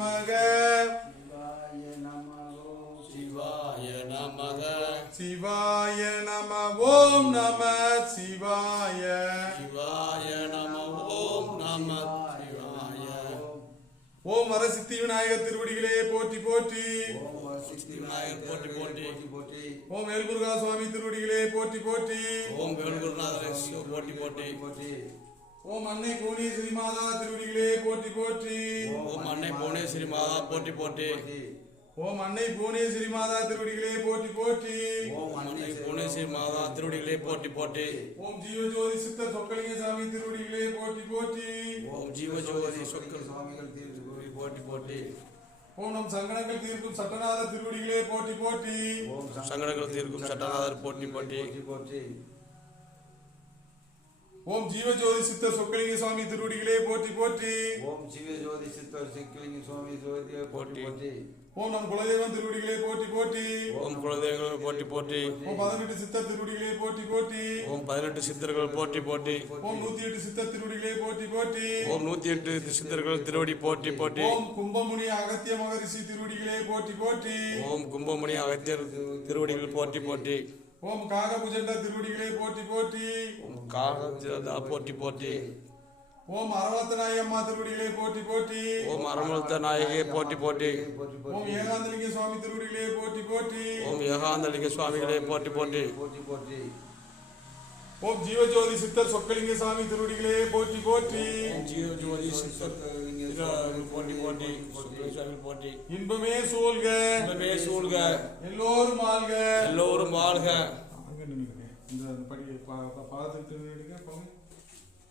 நமக சிவாய நமக சிவாய நம ஓம் நம சிவாய சிவாய நம ஓம் நம சிவாய ஓம் வரசித்தி விநாயகர் திருவடிகளே போற்றி போற்றி விநாயகர் போற்றி போற்றி ஓம் வேல்முருகா சுவாமி திருவடிகளே போற்றி போற்றி ஓம் வேல்குருநாதர் போற்றி போற்றி ஓம் அன்னை புவனேஸ்வரி மாதா திருவடிகளே போற்றி போற்றி ஓம் அன்னை புவனேஸ்வரி மாதா போற்றி போற்றி ஓம் அன்னை புவனேஸ்வரி மாதா திருவடிகளே போற்றி போற்றி ஓம் அன்னை புவனேஸ்வரி மாதா திருவடிகளே போற்றி போற்றி ஓம் ஜீவஜோதி சித்த சொக்கலிங்க சாமி திருவடிகளே போற்றி போற்றி ஓம் ஜீவஜோதி சொக்கல் சுவாமிகள் திருவடி போற்றி போற்றி ஓம் நம் சங்கடங்கள் தீர்க்கும் சட்டநாத திருவடிகளே போற்றி போற்றி சங்கடங்கள் தீர்க்கும் சட்டநாதர் போற்றி போற்றி ஓம் ஜீவஜோதி சித்த சொக்கலிங்க சுவாமி திருவடிகளே போற்றி போற்றி ஓம் ஜீவஜோதி சித்தர் சொக்கலிங்க சுவாமி போற்றி போற்றி ஓம் நம் குலதெய்வம் திருவடிகளே போற்றி போற்றி ஓம் குலதெய்வங்கள் போற்றி போற்றி ஓம் 18 சித்தர் திருவடிகளே போற்றி போற்றி ஓம் 18 சித்தர்கள் போற்றி போற்றி ஓம் 108 சித்தர் திருவடிகளே போற்றி போற்றி ஓம் 108 சித்தர்கள் திருவடி போற்றி போற்றி ஓம் கும்பமுனி அகத்திய மகரிஷி திருவடிகளே போற்றி போற்றி ஓம் கும்பமுனி அகத்தியர் திருவடிகள் போற்றி போற்றி ஓம் காகபுஜண்ட திருவடிகளே போற்றி போற்றி ஓம் காகஜதா போற்றி போற்றி ஓம் அரவத்தநாயகி அம்மா திருவடிகளே போற்றி போற்றி ஓம் அரமலத்த நாயகே போற்றி போற்றி ஓம் ஏகாந்தலிங்க சுவாமி திருவடிகளே போற்றி போற்றி ஓம் ஏகாந்தலிங்க சுவாமிகளே போற்றி போற்றி போற்றி ஓம் ஜீவஜோதி சித்தர் சொக்கலிங்க சாமி திருவடிகளே போற்றி போற்றி ஓம் ஜீவஜோதி சித்தர் போற்றி போற்றி சுவாமி போற்றி இன்பமே சூழ்க இன்பமே சூழ்க எல்லோரும் வாழ்க எல்லோரும் வாழ்க இந்த படி பாதத்துக்கு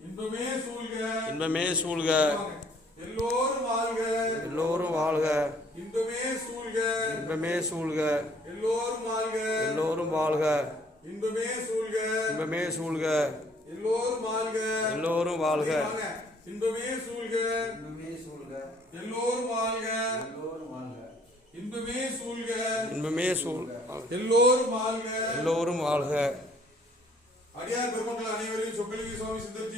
இன்பமே சூழ்க இன்பமே சூழ்க எல்லோரும் வாழ்க எல்லோரும் வாழ்க இன்பமே சூழ்க இன்பமே சூழ்க எல்லோரும் வாழ்க எல்லோரும் வாழ்க இன்பமே சூழ்க இன்பமே சூழ்க எல்லோரும் வாழ்க எல்லோரும் வாழ்க இன்பமே சூழ்க இன்பமே சூழ்க எல்லோரும் வாழ்க எல்லோரும் வாழ்க இன்பமே சூழ்க இன்பமே சூழ்க எல்லோரும் வாழ்க எல்லோரும் வாழ்க அடியார் பெருமக்கள் அனைவரையும் சொக்கலிங்க சுவாமி சித்தர்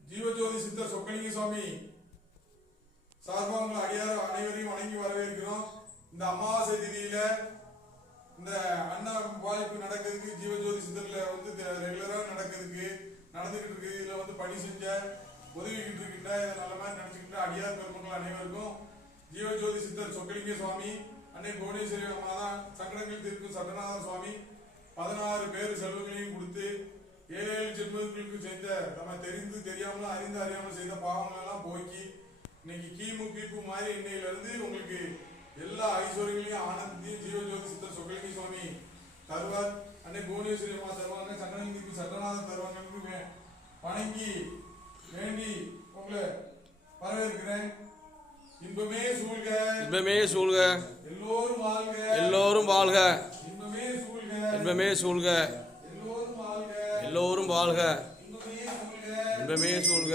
ஜீவஜோதி சித்தர் சொக்கலிங்க சுவாமி சார்பாக உங்கள் அடியார் அனைவரையும் வணங்கி வரவேற்கிறோம். இந்த அமாவாசை திதியில இந்த அன்ன வாய்ப்பு நடக்கிறதுக்கு ஜீவஜோதி சித்தர்ல வந்து ரெகுலரா நடந்துகிட்டு இருக்கு. இதுல வந்து பணி செஞ்ச உதவிக்கிட்டு இருக்கின்ற இதை நல்ல மாதிரி நினைச்சுக்கிட்ட அடியார் பெருமக்கள் அனைவருக்கும் ஜீவஜோதி சித்தர் சொக்கலிங்க சுவாமி அன்னை புவனேஸ்வரி மாதா சங்கடங்கள் தீர்க்கும் சட்டநாத சுவாமி 16 பேர் செல்வங்களையும் கொடுத்து 7 ஜென்மங்களுக்கு செஞ்ச நம்ம தெரிந்து தெரியாமலும் அறிந்து அறியாமல் செய்த பாவங்கள் எல்லாம் போக்கி இன்னைக்கு கீப்பு மாதிரி இன்னையில இருந்து உங்களுக்கு எல்லா ஐஸ்வர்யங்களையும் ஆனந்தையும் ஜீவஜோதி சித்தர் சொக்கலிங்க சுவாமி தருவார். அன்னை புவனேஸ்வரி அம்மா தருவாங்க, சங்கடங்கள் தீர்க்கும் சட்டநாதன் தருவாங்க. வணங்கி வேண்டி உங்களை வரவேற்கிறேன். இன்பமே சூழ்க இன்பமே சூழ்க எல்லோரும் வாழ்க எல்லோரும் வாழ்க இன்பமே சூழ்க இன்பமே சூழ்க எல்லோரும் வாழ்க எல்லோரும் வாழ்க இன்பமே சூழ்க இன்பமே சூழ்க